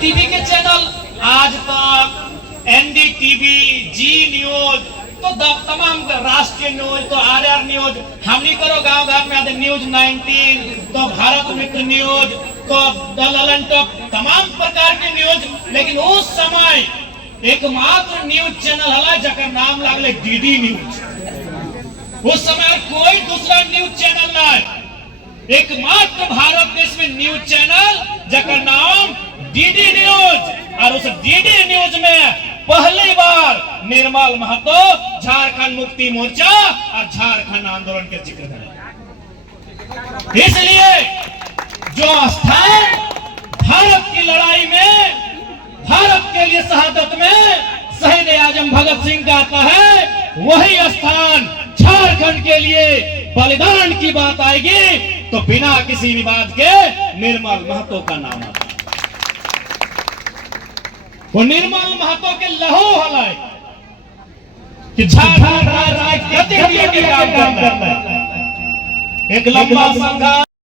TV के channel आज तक, एनडीटीवी, जी न्यूज, तो तमाम राष्ट्रीय न्यूज, तो आरआर न्यूज, हमनी करो गांव गांव में आते न्यूज 19, तो भारत मित्र न्यूज, तो दललन टॉप, तमाम प्रकार के न्यूज। लेकिन उस समय एकमात्र न्यूज चैनल हला जकर नाम लागले डीडी न्यूज। उस समय कोई दूसरा न्यूज चैनल नहीं, एकमात्र भारत देश में न्यूज चैनल जकर नाम डीडी न्यूज। और उस डीडी न्यूज में पहली बार निर्मल महतो झारखंड मुक्ति मोर्चा और झारखंड आंदोलन के जिक्र करें। इसलिए जो स्थान भारत की लड़ाई में, भारत के लिए शहादत में शहीद आजम भगत सिंह का आता है, वही स्थान झारखंड के लिए बलिदान की बात आएगी तो बिना किसी विवाद के निर्मल महतो का नाम आता है। वो निर्मल महतो के लहू हलाए कि झारखंड राज्य गति काम करना है। एक लंबा संघर्ष